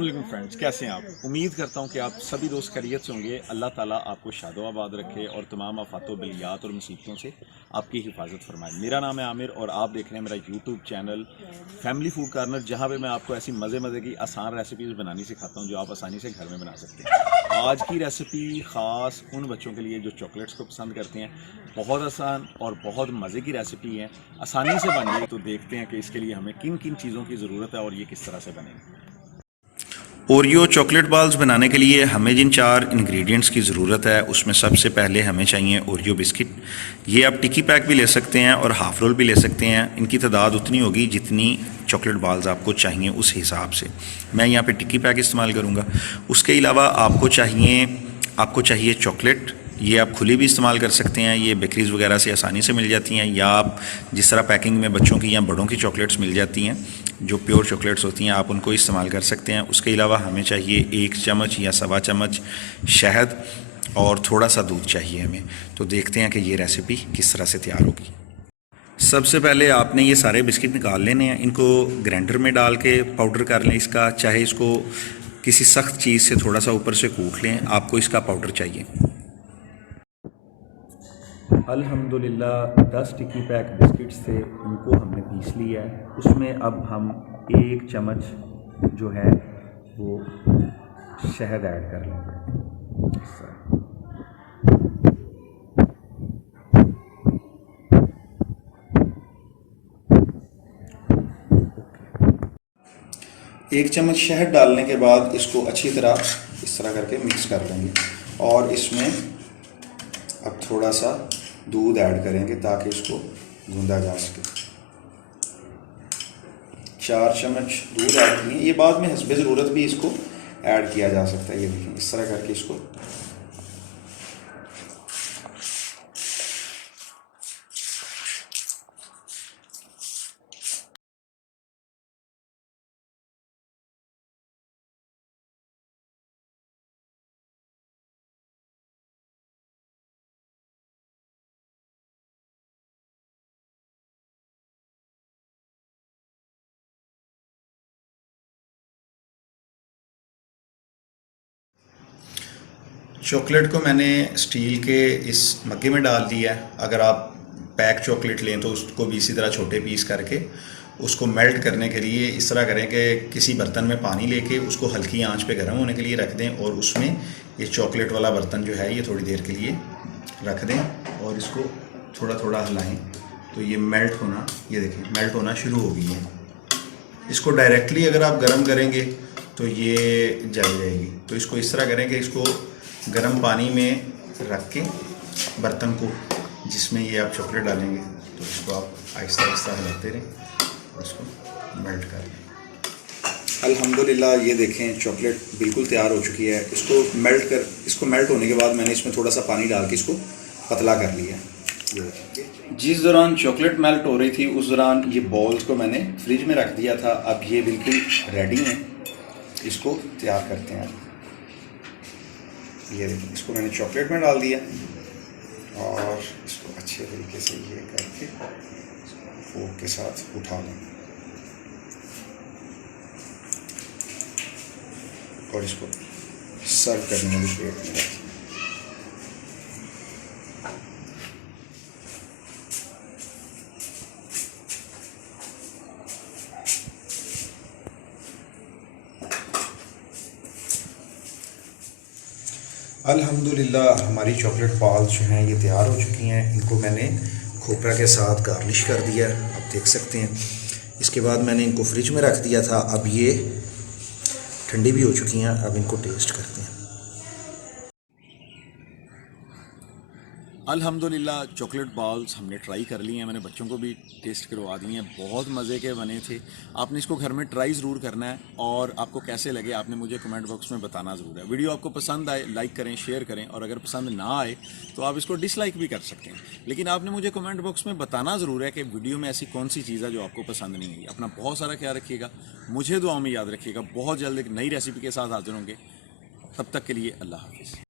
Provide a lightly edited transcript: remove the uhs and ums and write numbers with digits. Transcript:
वालेकुम फ्रेंड्स, कैसे हैं आप? उम्मीद करता हूं कि आप सभी दोस्त खैरियत से होंगे। अल्लाह ताला आपको शादोआबाद रखे और तमाम आफातों बलियात और मुसीबतों से आपकी हिफाजत फरमाए। मेरा नाम है आमिर और आप देख रहे हैं मेरा YouTube channel family food corner, जहां पे मैं आपको ऐसी मज़े की आसान रेसिपीज़ बनानी सिखाता हूं जो आप आसानी से घर में बना सकते हैं। आज की रेसिपी ख़ास उन बच्चों के लिए जो चॉकलेट्स को पसंद करते हैं। बहुत आसान और बहुत मज़े की रेसिपी है, आसानी से बन जाए। तो देखते हैं कि इसके लिए हमें किन किन चीज़ों की ज़रूरत है और ये किस तरह से बनेंगे। ओरियो चॉकलेट बॉल्स बनाने के लिए हमें जिन 4 इंग्रेडिएंट्स की ज़रूरत है उसमें सबसे पहले हमें चाहिए ओरियो बिस्किट। ये आप टिक्की पैक भी ले सकते हैं और हाफ़ रोल भी ले सकते हैं। इनकी तादाद उतनी होगी जितनी चॉकलेट बॉल्स आपको चाहिए उस हिसाब से। मैं यहाँ पे टिक्की पैक इस्तेमाल करूँगा। उसके अलावा आपको चाहिए चॉकलेट। ये आप खुली भी इस्तेमाल कर सकते हैं, ये बेकरीज़ वगैरह से आसानी से मिल जाती हैं, या आप जिस तरह पैकिंग में बच्चों की या बड़ों की चॉकलेट्स मिल जाती हैं जो प्योर चॉकलेट्स होती हैं, आप उनको इस्तेमाल कर सकते हैं। उसके अलावा हमें चाहिए 1 चम्मच या सवा चम्मच शहद और थोड़ा सा दूध चाहिए हमें। तो देखते हैं कि ये रेसिपी किस तरह से तैयार होगी। सबसे पहले आपने ये सारे बिस्किट निकाल लेने हैं, इनको ग्राइंडर में डाल के पाउडर कर लें इसका, चाहे इसको किसी सख्त चीज़ से थोड़ा सा ऊपर से कूट लें, आपको इसका पाउडर चाहिए। अल्हम्दुलिल्लाह 10 टिक्की पैक बिस्किट्स थे, उनको हमने पीस लिया है। उसमें अब हम 1 चम्मच जो है वो शहद ऐड कर लेंगे। 1 चम्मच शहद डालने के बाद इसको अच्छी तरह इस तरह करके मिक्स कर देंगे और इसमें अब थोड़ा सा दूध ऐड करेंगे ताकि इसको गूंदा जा सके। 4 चम्मच दूध ऐड किए, ये बाद में हस्बे ज़रूरत भी इसको ऐड किया जा सकता है। ये देखिए इस तरह करके इसको चॉकलेट को मैंने स्टील के इस मग्गे में डाल दिया है। अगर आप पैक चॉकलेट लें तो उसको भी इसी तरह छोटे पीस करके उसको मेल्ट करने के लिए इस तरह करें कि किसी बर्तन में पानी लेके उसको हल्की आंच पे गर्म होने के लिए रख दें और उसमें ये चॉकलेट वाला बर्तन जो है ये थोड़ी देर के लिए रख दें और इसको थोड़ा थोड़ा हिलाएं तो ये मेल्ट होना, ये देखिए मेल्ट होना शुरू हो गई है। इसको डायरेक्टली अगर आप गर्म करेंगे तो ये जल जाएगी, तो इसको इस तरह करें कि इसको गर्म पानी में रख के बर्तन को जिसमें ये आप चॉकलेट डालेंगे तो इसको आप आहिस्ता आहिस्ता हिलाते रहें और इसको मेल्ट कर लें। अल्हम्दुलिल्लाह ये देखें चॉकलेट बिल्कुल तैयार हो चुकी है। इसको मेल्ट होने के बाद मैंने इसमें थोड़ा सा पानी डाल के इसको पतला कर लिया। जिस दौरान चॉकलेट मेल्ट हो रही थी उस दौरान ये बॉल्स को मैंने फ्रिज में रख दिया था। अब ये बिल्कुल रेडी हैं, इसको तैयार करते हैं। ये देखिए इसको मैंने चॉकलेट में डाल दिया और इसको अच्छे तरीके से ये करके फोक के साथ उठा लें और इसको सर्व करने वाली प्लेट में रखें। अल्हम्दुलिल्लाह हमारी चॉकलेट बॉल्स जो हैं ये तैयार हो चुकी हैं। इनको मैंने खोपरा के साथ गार्निश कर दिया, आप देख सकते हैं। इसके बाद मैंने इनको फ्रिज में रख दिया था, अब ये ठंडी भी हो चुकी हैं। अब इनको टेस्ट करते हैं। अल्हम्दुलिल्लाह चॉकलेट बॉल्स हमने ट्राई कर ली हैं, मैंने बच्चों को भी टेस्ट करवा दी हैं। बहुत मज़े के बने थे। आपने इसको घर में ट्राई ज़रूर करना है और आपको कैसे लगे आपने मुझे कमेंट बॉक्स में बताना ज़रूर है। वीडियो आपको पसंद आए लाइक करें, शेयर करें, और अगर पसंद ना आए तो आप इसको डिसलाइक भी कर सकते हैं। लेकिन आपने मुझे कमेंट बॉक्स में बताना ज़रूर है कि वीडियो में ऐसी कौन सी चीज़ है जो आपको पसंद नहीं आई। अपना बहुत सारा ख्याल रखिएगा, मुझे दुआओं में याद रखिएगा। बहुत जल्द एक नई रेसिपी के साथ हाजिर होंगे, तब तक के लिए अल्लाह हाफिज़।